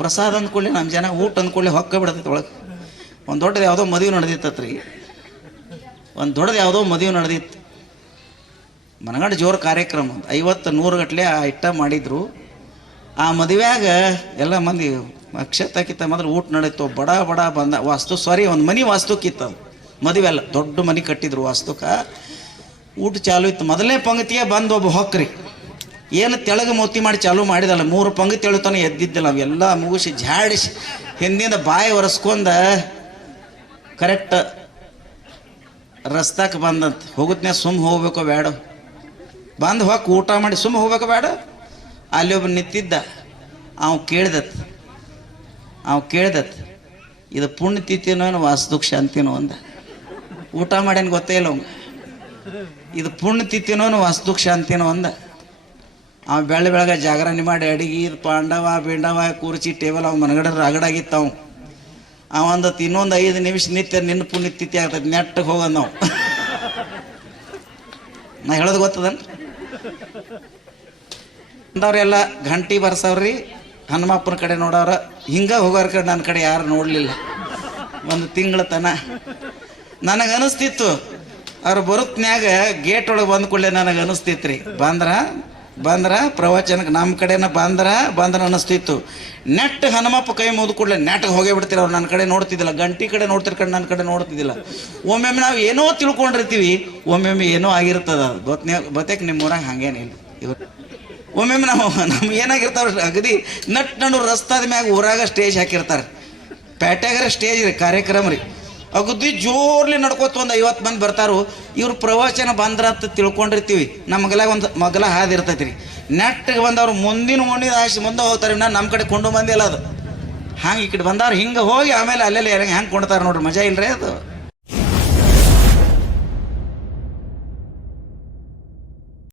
ಪ್ರಸಾದ ಅಂದ್ಕೊಳ್ಳಿ ನಮ್ಮ ಜನ ಊಟ ಅಂದ್ಕೊಳ್ಳಿ, ಹೊಕ್ಕ ಬಿಡ್ತೈತೆ ಒಳಗೆ ಒಂದು ದೊಡ್ಡದು ಯಾವುದೋ ಮದುವೆ ನಡೆದಿತ್ತತ್ರಿ. ಒಂದು ದೊಡ್ಡದು ಯಾವುದೋ ಮದುವೆ ನಡೆದಿತ್ತು. ಮನಗಂಡ ಜೋರು ಕಾರ್ಯಕ್ರಮ. ಐವತ್ತು ನೂರು ಗಟ್ಲೆ ಆ ಇಟ್ಟ ಮಾಡಿದ್ರು. ಆ ಮದುವೆಯಾಗ ಎಲ್ಲ ಮಂದಿ ಅಕ್ಷತಾಕಿತ್ತ ಮಾತ್ರ ಊಟ ನಡೀತು, ಬಡ ಬಡ ಬಂದ ವಾಸ್ತು, ಸಾರಿ, ಒಂದು ಮನೆ ವಾಸ್ತುಕಿತ್ತು ಅದು. ಮದುವೆ ಅಲ್ಲ ದೊಡ್ಡ ಮನೆ ಕಟ್ಟಿದ್ರು ವಾಸ್ತುಕ. ಊಟ ಚಾಲು ಇತ್ತು. ಮೊದಲನೇ ಪಂಕ್ತಿಗೆ ಬಂದು ಒಬ್ಬ ಹೊಕ್ರಿ ಏನು ತೆಳಗೆ ಮೋತಿ ಮಾಡಿ ಚಾಲೂ ಮಾಡಿದಲ್ಲ, ಮೂರು ಪಂಗ ತೆಳಿತನ ಎದ್ದಿದ್ದಿಲ್ಲ, ಅವೆಲ್ಲ ಮುಗಿಸಿ ಝಾಡಿಸಿ ಹಿಂದಿಂದ ಬಾಯಿ ಒರೆಸ್ಕೊಂಡ ಕರೆಕ್ಟ್ ರಸ್ತಾಕ್ಕೆ ಬಂದಂತ. ಹೋಗುತ್ತೆ ಸುಮ್ಮ ಹೋಗ್ಬೇಕೋ ಬೇಡ ಬಂದು ಹೋಗಿ, ಊಟ ಮಾಡಿ ಸುಮ್ಮ ಹೋಗ್ಬೇಕು ಬೇಡ ಅಲ್ಲಿ ಒಬ್ಬ ನಿಂತಿದ್ದ. ಅವ ಕೇಳ್ದತ್. ಅವ ಕೇಳ್ದತ್. ಇದು ಪುಣ್ಯ ತಿಥಿನೋ ಏನು ವಾಸದುಃಖ ಶಾಂತಿನೋ ಅಂದ. ಊಟ ಮಾಡ್ಯಾನ ಗೊತ್ತೇ ಇಲ್ಲ ಅವಂಗ. ಇದು ಪುಣ್ಯ ವಾಸದುಃಖ ಶಾಂತಿನೋ ಅಂದ. ಅವ ಬೆಳ್ಳ ಬೆಳಗ್ಗೆ ಜಾಗರಣೆ ಮಾಡಿ ಅಡಿಗೆ ಪಾಂಡವ, ಬಿಂಡವ, ಕುರ್ಚಿ, ಟೇಬಲ್, ಅವ ಮನಗಡೆ ರಗಡಾಗಿತ್ತು ಅವ ಅವ ಅಂದತ್ ಇನ್ನೊಂದು ಐದು ನಿಮಿಷ ನಿತ್ಯ ನಿನ್ನ ಪುಣ್ಯ ತಿಥಿ ಆಗ್ತೈತಿ, ನೆಟ್ಟಗೆ ಹೋಗೋದು ನಾವು. ನಾ ಹೇಳೋದು ಗೊತ್ತದನ್? ಅಂದವ್ರೆಲ್ಲ ಘಂಟಿ ಬರ್ಸವ್ರಿ, ಹನುಮಪ್ಪನ ಕಡೆ ನೋಡವ್ರ. ಹಿಂಗ ಹೋಗೋರ ಕಡೆ ನನ್ನ ಕಡೆ ಯಾರು ನೋಡಲಿಲ್ಲ. ಒಂದು ತಿಂಗಳ ತನ. ನನಗೆ ಅನಿಸ್ತಿತ್ತು. ಅವ್ರು ಬರುತ್ನ್ಯಾಗ ಗೇಟ್ ಒಳಗೆ ಬಂದ ಕೂಡಲೇ ನನಗೆ ಅನಿಸ್ತಿತ್ತು ರೀ ಬಂದ್ರ ಬಂದ್ರ ಪ್ರವಚನಕ್ಕೆ ನಮ್ಮ ಕಡೆನ ಬಂದ್ರ ಬಂದ್ರ ಅನ್ನಿಸ್ತಿತ್ತು. ನೆಟ್ ಹನುಮಪ್ಪ ಕೈ ಮುಗಿದ ಕೂಡಲೇ ನೆಟ್ಗೆ ಹೋಗೇ ಬಿಡ್ತೀರ ಅವ್ರು ನನ್ನ ಕಡೆ ನೋಡ್ತಿದ್ದಿಲ್ಲ. ಗಂಟಿ ಕಡೆ ನೋಡ್ತಿರ್ ನನ್ನ ಕಡೆ ನೋಡ್ತಿದ್ದಿಲ್ಲ. ಒಮ್ಮೊಮ್ಮೆ ನಾವು ಏನೋ ತಿಳ್ಕೊಂಡಿರ್ತೀವಿ, ಒಮ್ಮೊಮ್ಮೆ ಏನೋ ಆಗಿರ್ತದ. ಗೊತ್ತನೇ ಗೊತ್ತಕ್ಕೆ ನಿಮ್ಮ ಊರಾಗ ಹಂಗೇನಿಲ್ಲ ಇವ್ರು ಒಮ್ಮೊಮ್ಮೆ ನಾವು ನಮ್ಗೆ ಏನಾಗಿರ್ತಾವ ಅಗದಿ ನಟ್ ನಡು ರಸ್ತಾದ ಮ್ಯಾಗ ಊರಾಗ ಸ್ಟೇಜ್ ಹಾಕಿರ್ತಾರೆ. ಪ್ಯಾಟ್ಯಾಗರ ಸ್ಟೇಜ್ ರೀ, ಕಾರ್ಯಕ್ರಮ ರೀ. ಅಗದಿ ಜೋರ್ಲಿ ನಡ್ಕೋತ ಒಂದು ಐವತ್ತು ಮಂದಿ ಬರ್ತಾರು. ಇವ್ರು ಪ್ರವಚನ ಬಂದ್ರ ಅಂತ ತಿಳ್ಕೊಂಡಿರ್ತೀವಿ. ನಮ್ಮ ಒಂದು ಮಗಲ ಹಾದಿರ್ತೈತಿ ರೀ ನೆಟ್ಟಿಗೆ ಬಂದವ್ರು ಮುಂದಿನ ಮುಂದಿನ ಆಶೆ ಮುಂದೆ ಹೋಗ್ತಾರೆ ನಾ ನಮ್ಮ ಕಡೆ ಕೊಂಡು ಬಂದಿಲ್ಲ ಅದು. ಹಂಗೆ ಈ ಕಡೆ ಬಂದವ್ರು ಹಿಂಗೆ ಹೋಗಿ ಆಮೇಲೆ ಅಲ್ಲೆಲ್ಲ ಹೆಂಗೆ ಕೊಂಡ್ತಾರೆ ನೋಡ್ರಿ, ಮಜಾ ಇಲ್ರಿ ಅದು.